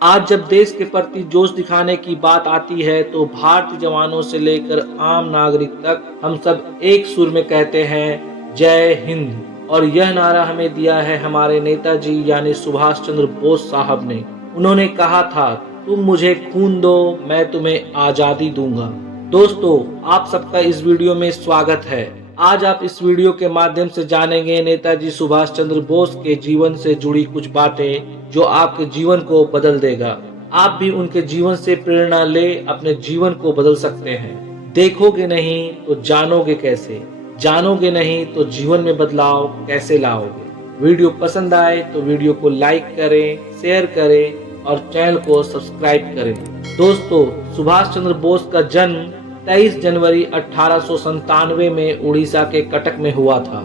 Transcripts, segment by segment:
आज जब देश के प्रति जोश दिखाने की बात आती है तो भारतीय जवानों से लेकर आम नागरिक तक हम सब एक सुर में कहते हैं जय हिंद। और यह नारा हमें दिया है हमारे नेताजी यानी सुभाष चंद्र बोस साहब ने। उन्होंने कहा था, तुम मुझे खून दो, मैं तुम्हें आजादी दूंगा। दोस्तों, आप सबका इस वीडियो में स्वागत है। आज आप इस वीडियो के माध्यम से जानेंगे नेताजी सुभाष चंद्र बोस के जीवन से जुड़ी कुछ बातें जो आपके जीवन को बदल देगा। आप भी उनके जीवन से प्रेरणा ले अपने जीवन को बदल सकते हैं। देखोगे नहीं तो जानोगे कैसे, जानोगे नहीं तो जीवन में बदलाव कैसे लाओगे। वीडियो पसंद आए तो वीडियो को लाइक करें, शेयर करें और चैनल को सब्सक्राइब करें। दोस्तों, सुभाष चंद्र बोस का जन्म 23 जनवरी 1897 में उड़ीसा के कटक में हुआ था।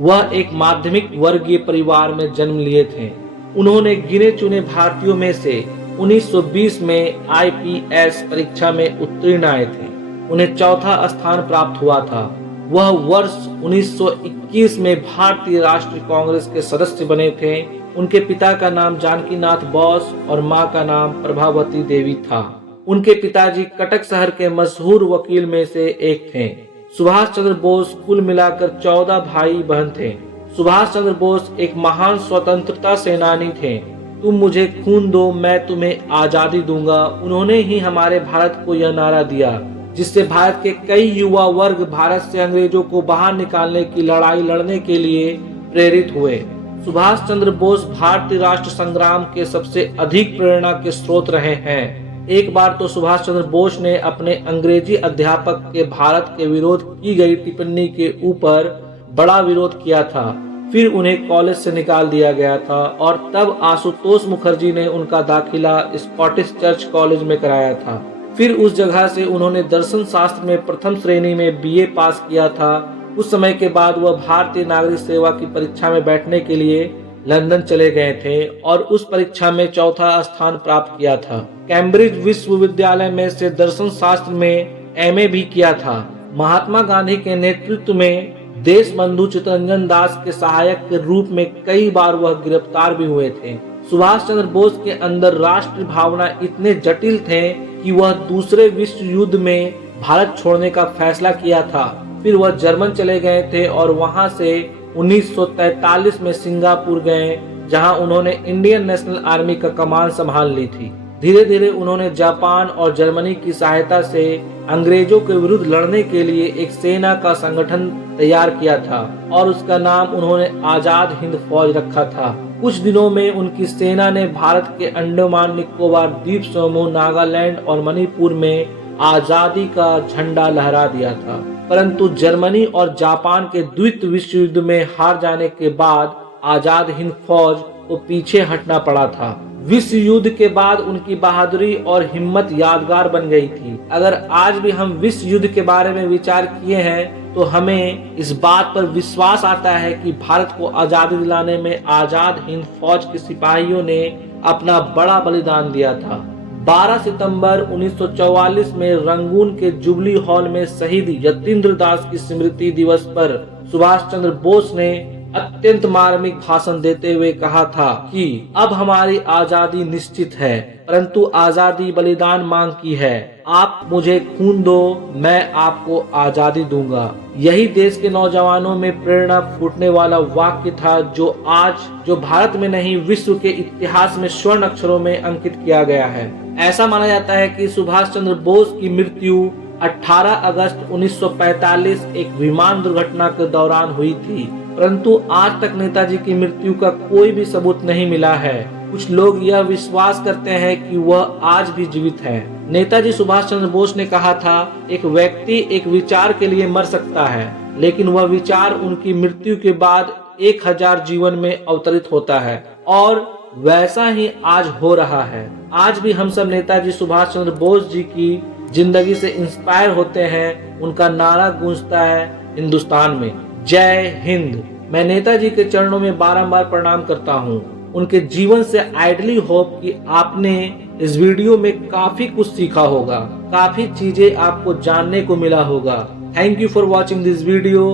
वह एक माध्यमिक वर्गीय परिवार में जन्म लिए थे। उन्होंने गिने चुने भारतीयों में से 1920 में IPS परीक्षा में उत्तीर्ण आए थे। उन्हें चौथा स्थान प्राप्त हुआ था। वह वर्ष 1921 में भारतीय राष्ट्रीय कांग्रेस के सदस्य बने थे। उनके पिता का नाम जानकीनाथ बोस और मां का नाम प्रभावती देवी था। उनके पिताजी कटक शहर के मशहूर वकील में से एक थे। सुभाष चंद्र बोस कुल मिलाकर 14 भाई बहन थे। सुभाष चंद्र बोस एक महान स्वतंत्रता सेनानी थे। तुम मुझे खून दो, मैं तुम्हें आजादी दूंगा। उन्होंने ही हमारे भारत को यह नारा दिया, जिससे भारत के कई युवा वर्ग भारत से अंग्रेजों को बाहर निकालने की लड़ाई लड़ने के लिए प्रेरित हुए। सुभाष चंद्र बोस भारतीय राष्ट्र संग्राम के सबसे अधिक प्रेरणा के स्रोत रहे हैं। एक बार तो सुभाष चंद्र बोस ने अपने अंग्रेजी अध्यापक के भारत के विरोध की गई टिप्पणी के ऊपर बड़ा विरोध किया था। फिर उन्हें कॉलेज से निकाल दिया गया था और तब आशुतोष मुखर्जी ने उनका दाखिला स्कॉटिश चर्च कॉलेज में कराया था। फिर उस जगह से उन्होंने दर्शन शास्त्र में प्रथम श्रेणी में BA पास किया था। उस समय के बाद वह भारतीय नागरिक सेवा की परीक्षा में बैठने के लिए लंदन चले गए थे और उस परीक्षा में चौथा स्थान प्राप्त किया था। कैम्ब्रिज विश्वविद्यालय में से दर्शन शास्त्र में MA भी किया था। महात्मा गांधी के नेतृत्व में देश बंधु चित्तरंजन दास के सहायक के रूप में कई बार वह गिरफ्तार भी हुए थे। सुभाष चंद्र बोस के अंदर राष्ट्रीय भावना इतने जटिल थे कि वह दूसरे विश्व युद्ध में भारत छोड़ने का फैसला किया था। फिर वह जर्मन चले गए थे और वहां से 1943 में सिंगापुर गए, जहां उन्होंने इंडियन नेशनल आर्मी का कमान संभाल ली थी। धीरे धीरे उन्होंने जापान और जर्मनी की सहायता से अंग्रेजों के विरुद्ध लड़ने के लिए एक सेना का संगठन तैयार किया था और उसका नाम उन्होंने आजाद हिंद फौज रखा था। कुछ दिनों में उनकी सेना ने भारत के अंडमान निकोबार द्वीप समूह, नागालैंड और मणिपुर में आजादी का झंडा लहरा दिया था। परंतु जर्मनी और जापान के द्वितीय विश्व युद्ध में हार जाने के बाद आजाद हिंद फौज को पीछे हटना पड़ा था। विश्व युद्ध के बाद उनकी बहादुरी और हिम्मत यादगार बन गई थी। अगर आज भी हम विश्व युद्ध के बारे में विचार किए हैं तो हमें इस बात पर विश्वास आता है कि भारत को आजादी दिलाने में आजाद हिंद फौज के सिपाहियों ने अपना बड़ा बलिदान दिया था। 12 सितंबर 1944 में रंगून के जुबली हॉल में शहीद यतीन्द्र दास की स्मृति दिवस पर सुभाष चंद्र बोस ने अत्यंत मार्मिक भाषण देते हुए कहा था कि अब हमारी आजादी निश्चित है, परंतु आजादी बलिदान मांगती है। आप मुझे खून दो, मैं आपको आजादी दूंगा। यही देश के नौजवानों में प्रेरणा फूटने वाला वाक्य था जो भारत में नहीं विश्व के इतिहास में स्वर्ण अक्षरों में अंकित किया गया है। ऐसा माना जाता है कि सुभाष चंद्र बोस की मृत्यु 18 अगस्त 1945 एक विमान दुर्घटना के दौरान हुई थी, परंतु आज तक नेताजी की मृत्यु का कोई भी सबूत नहीं मिला है। कुछ लोग यह विश्वास करते हैं कि वह आज भी जीवित है। नेताजी सुभाष चंद्र बोस ने कहा था, एक व्यक्ति एक विचार के लिए मर सकता है, लेकिन वह विचार उनकी मृत्यु के बाद 1000 जीवन में अवतरित होता है, और वैसा ही आज हो रहा है। आज भी हम सब नेताजी सुभाष चंद्र बोस जी की जिंदगी से इंस्पायर होते हैं। उनका नारा गूंजता है हिंदुस्तान में, जय हिंद। मैं नेताजी के चरणों में बारंबार प्रणाम करता हूँ। उनके जीवन से आइडली होप कि आपने इस वीडियो में काफी कुछ सीखा होगा, काफी चीजें आपको जानने को मिला होगा। Thank you for watching this video.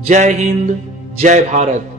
जय हिंद, जय भारत।